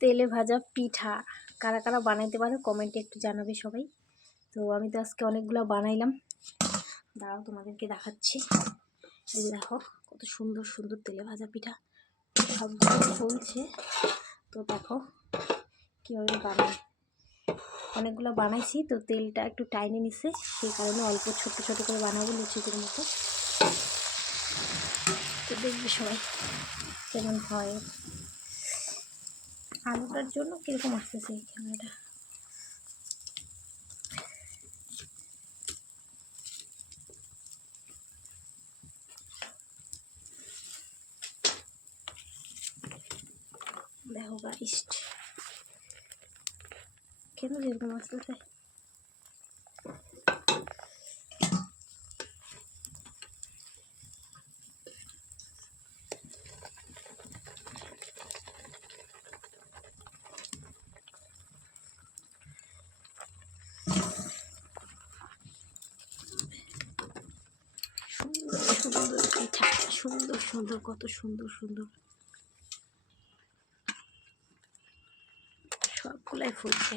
তেলে ভাজা পিঠা কারা কারা বানাইতে পারো কমেন্টে একটু জানাবে সবাই। তো আমি তো আজকে অনেকগুলো বানাইলাম, দাঁড়াও তোমাদেরকে দেখাচ্ছি। এই যে দেখো কত সুন্দর সুন্দর তেলে ভাজা পিঠা, সবগুলো ফুলছে। তো দেখো কীভাবে বানাই, অনেকগুলো বানাইছি তো তেলটা একটু টাইনে নিচ্ছে, সেই কারণে অল্প ছোট ছোট করে বানাবো লুচিদের মতো। তো দেখবে সবাই কেমন হয়। আলুটার জন্য কীরকম আসতেছে এই ক্যামেরাটা। দেখো গাইস কেন যেরকম আসতেছে। সুন্দর সুন্দর পিঠা, সুন্দর সুন্দর, কত সুন্দর সুন্দর, সবগুলাই ফুলছে।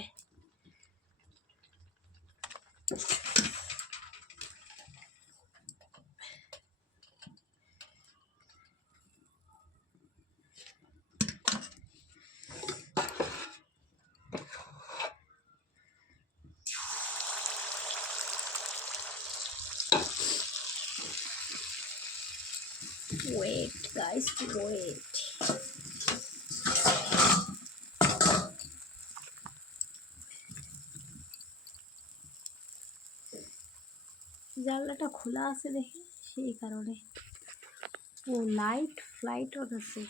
Wait guys, wait. জানলাটা খোলা আছে দেখে সেই কারণে। ও লাইট ফ্লাইট অন আছে।